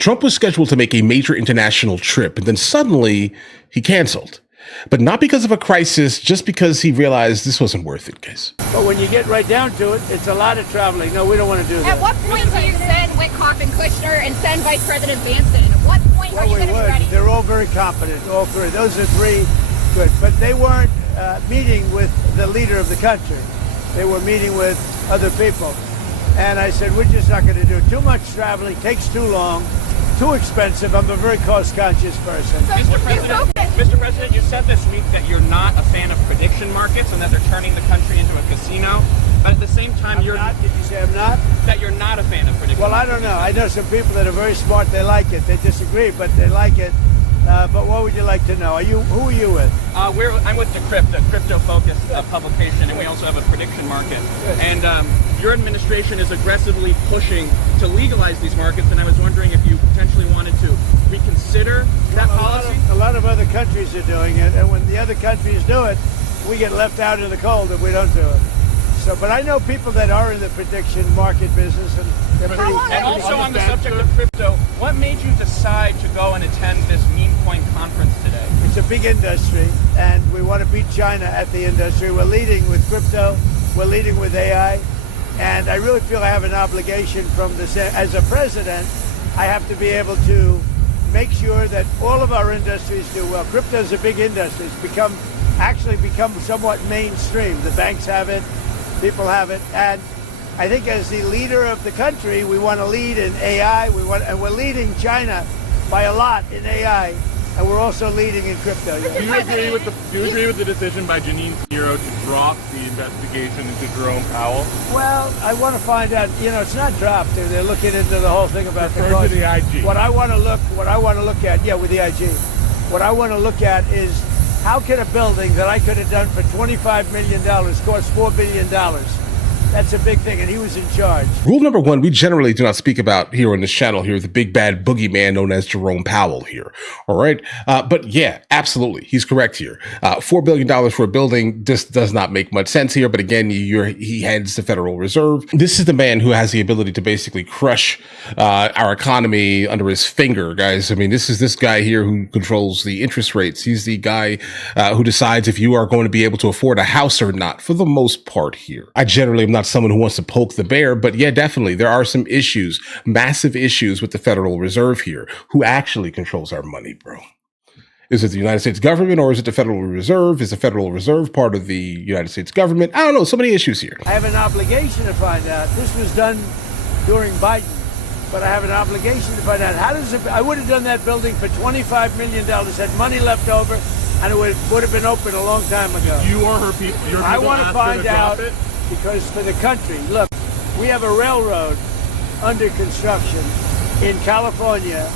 Trump was scheduled to make a major international trip, and then suddenly he canceled. But not because of a crisis, just because he realized this wasn't worth it, guys. But when you get right down to it, it's a lot of traveling. No, we don't want to do that. At what point do you send Witkoff and Kushner and send Vice President Vance in? At what point are you going to be ready? They're all very competent, all three. Those are three good. But they weren't meeting with the leader of the country. They were meeting with other people. And I said, we're just not going to do it. Too much traveling, takes too long, too expensive. I'm a very cost-conscious person. So Mr. President, you said this week that you're not a fan of prediction markets and that they're turning the country into a casino. But at the same time, Did you say I'm not? That you're not a fan of prediction markets. Well, I don't know. I know some people that are very smart. They like it. They disagree, but they like it. But what would you like to know? Who are you with? I'm with Decrypt, a crypto-focused publication, and we also have a prediction market. And your administration is aggressively pushing to legalize these markets, and I was wondering if you potentially wanted to reconsider that policy. A lot of other countries are doing it, and when the other countries do it, we get left out in the cold if we don't do it. So, but I know people that are in the prediction market business, and they're pretty. And also on the subject of crypto, what made you decide to go and attend this meme coin conference today? It's a big industry, and we want to beat China at the industry. We're leading with crypto, we're leading with AI, and I really feel I have an obligation from this. As a president, I have to be able to make sure that all of our industries do well. Crypto is a big industry. It's actually become somewhat mainstream. The banks have it. People have it, and I think as the leader of the country, we want to lead in AI. And we're leading China by a lot in AI, and we're also leading in crypto. Do you agree with the decision by Janine Pirro to drop the investigation into Jerome Powell? Well, I want to find out. It's not dropped. They're looking into the whole thing about the cost. The IG. What I want to look at, with the IG. What I want to look at is, how can a building that I could have done for $25 million cost $4 billion? That's a big thing, and he was in charge. Rule number one, we generally do not speak about here on this channel here, the big bad boogeyman known as Jerome Powell here. All right. But yeah, absolutely. He's correct here. $4 billion for a building just does not make much sense here. But again, he heads the Federal Reserve. This is the man who has the ability to basically crush our economy under his finger, guys. I mean, this is this guy here who controls the interest rates. He's the guy who decides if you are going to be able to afford a house or not, for the most part here. I generally am not someone who wants to poke the bear, but yeah, definitely there are some issues, massive issues with the Federal Reserve here. Who actually controls our money, bro? Is it the United States government, or is it the Federal Reserve? Is the Federal Reserve part of the United States government? I don't know. So many issues here. I have an obligation to find out. This was done during Biden, but I have an obligation to find out. I would have done that building for $25 million, had money left over, and it would have been open a long time ago. You or her people? I want to find out. Because for the country, look, we have a railroad under construction in California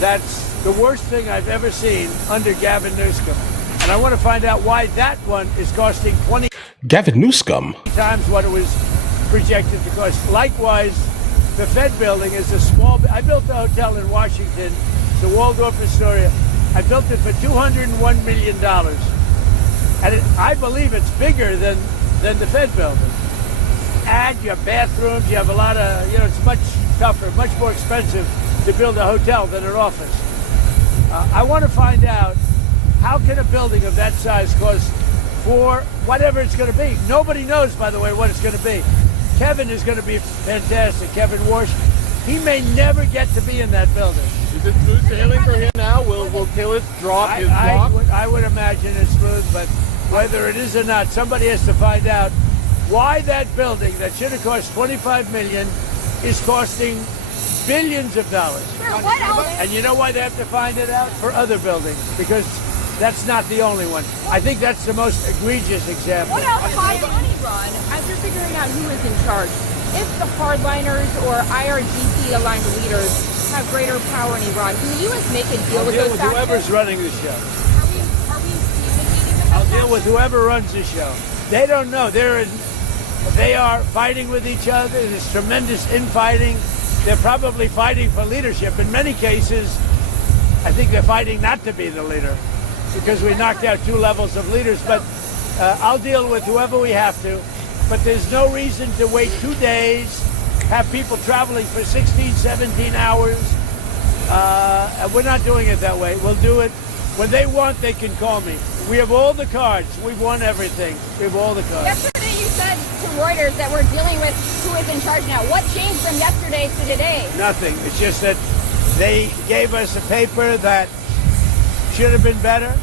that's the worst thing I've ever seen under Gavin Newsom. And I want to find out why that one is costing 20 Gavin Newsom times what it was projected to cost. Likewise, the Fed building is a small. I built a hotel in Washington, the Waldorf Astoria. I built it for $201 million. And I believe it's bigger than the Fed building. And you have bathrooms, you have a lot of, it's much tougher, much more expensive to build a hotel than an office. I want to find out, how can a building of that size cost for whatever it's going to be? Nobody knows, by the way, what it's going to be. Kevin is going to be fantastic, Kevin Warsh. He may never get to be in that building. Is it smooth sailing for him now? Will Tillis drop his block? I would imagine it's smooth, but whether it is or not, somebody has to find out why that building that should have cost $25 million is costing billions of dollars. What else? And you know why they have to find it out? For other buildings, because that's not the only one. I think that's the most egregious example. What else? Money run, as you're figuring out who is in charge, if the hardliners or IRGC-aligned leaders have greater power in Iran, can the U.S. make a deal with those factors? Whoever's running the show. Are we communicating I'll deal with whoever runs the show. They don't know. They are fighting with each other. There's tremendous infighting. They're probably fighting for leadership. In many cases, I think they're fighting not to be the leader because we knocked out 2 levels of leaders. But I'll deal with whoever we have to. But there's no reason to wait 2 days, have people traveling for 16, 17 hours, We're not doing it that way. We'll do it when they want. They can call me. We have all the cards. We've won everything. We have all the cards. Yesterday you said to Reuters that we're dealing with who is in charge now. What changed from yesterday to today? Nothing. It's just that they gave us a paper that should have been better.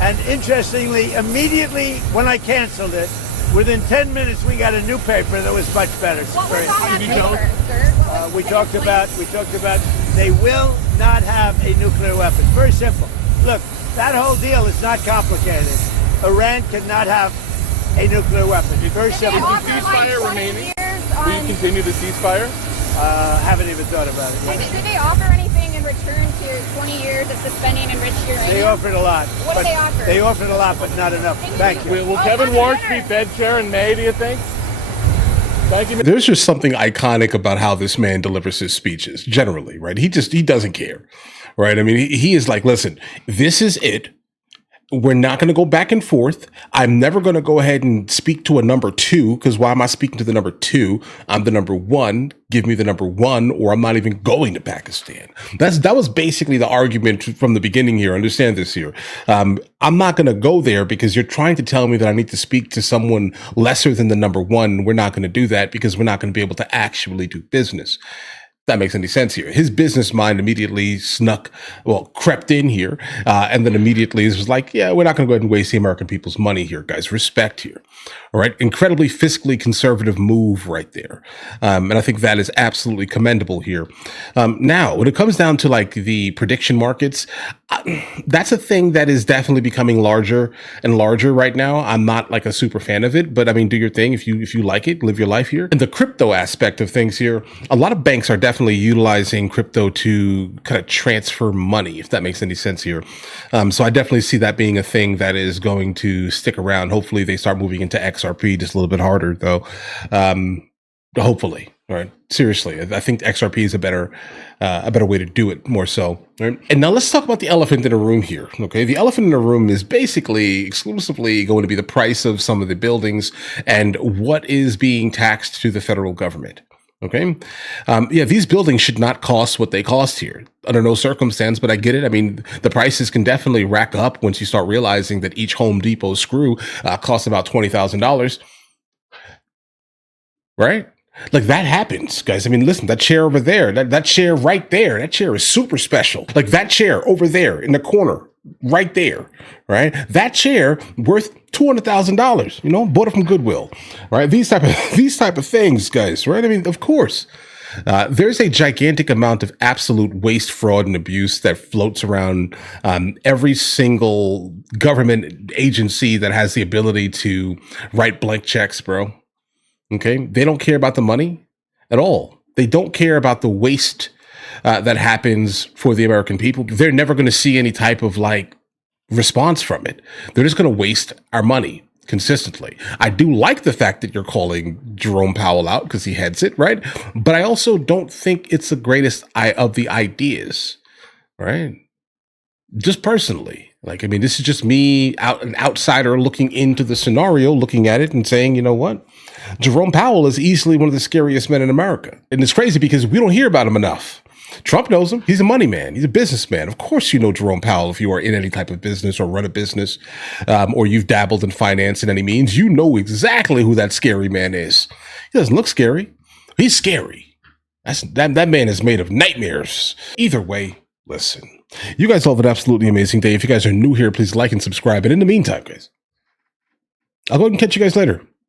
And interestingly, immediately when I canceled it, within 10 minutes we got a new paper that was much better. What was on that paper, sir? We talked about they will not have a nuclear weapon. Very simple. Look, that whole deal is not complicated. Iran cannot have a nuclear weapon. Very simple. Is the ceasefire remaining? Will you continue the ceasefire? Haven't even thought about it yet. Did they offer anything in return to 20 years of suspending enriched uranium? They offered a lot. What did they offer? They offered a lot, but not enough. Thank you. Will Kevin Warsh be Fed chair in May, do you think? Thank you. There's just something iconic about how this man delivers his speeches generally, right? He doesn't care, right? I mean, he is like, listen, this is it. We're not going to go back and forth. I'm never going to go ahead and speak to a number two, because why am I speaking to the number two? I'm the number one. Give me the number one, or I'm not even going to Pakistan. That was basically the argument from the beginning here. Understand this here. I'm not going to go there because you're trying to tell me that I need to speak to someone lesser than the number one. We're not going to do that because we're not going to be able to actually do business. That makes any sense here. His business mind immediately crept in here, and then immediately was like, yeah, we're not going to go ahead and waste the American people's money here, guys. Respect here. All right. Incredibly fiscally conservative move right there. And I think that is absolutely commendable here. Now, when it comes down to like the prediction markets, that's a thing that is definitely becoming larger and larger right now. I'm not like a super fan of it, but I mean, do your thing. If you like it, live your life here. And the crypto aspect of things here, a lot of banks are definitely utilizing crypto to kind of transfer money, if that makes any sense here. So I definitely see that being a thing that is going to stick around. Hopefully they start moving into XRP just a little bit harder though. Hopefully. All right. Seriously. I think XRP is a better way to do it more so. Right? And now let's talk about the elephant in the room here. Okay. The elephant in the room is basically exclusively going to be the price of some of the buildings and what is being taxed to the federal government. Okay. These buildings should not cost what they cost here under no circumstance, but I get it. I mean, the prices can definitely rack up once you start realizing that each Home Depot screw costs about $20,000. Right? Like that happens, guys. I mean, listen, that chair over there, that chair right there, that chair is super special. Like that chair over there in the corner, right there, right? That chair worth $200,000, bought it from Goodwill, right? These type of things, guys, right? I mean, of course, there's a gigantic amount of absolute waste, fraud, and abuse that floats around every single government agency that has the ability to write blank checks, bro. Okay. They don't care about the money at all. They don't care about the waste that happens for the American people. They're never going to see any type of like response from it. They're just going to waste our money consistently. I do like the fact that you're calling Jerome Powell out because he heads it, right? But I also don't think it's the greatest of the ideas, right? Just personally. Like, I mean, this is just me, an outsider looking into the scenario, looking at it and saying, you know what? Jerome Powell is easily one of the scariest men in America. And it's crazy because we don't hear about him enough. Trump knows him. He's a money man. He's a businessman. Of course, you know Jerome Powell if you are in any type of business or run a business, or you've dabbled in finance in any means. You know exactly who that scary man is. He doesn't look scary. He's scary. That man is made of nightmares. Either way, listen. You guys all have an absolutely amazing day. If you guys are new here, please like and subscribe. And in the meantime, guys, I'll go ahead and catch you guys later.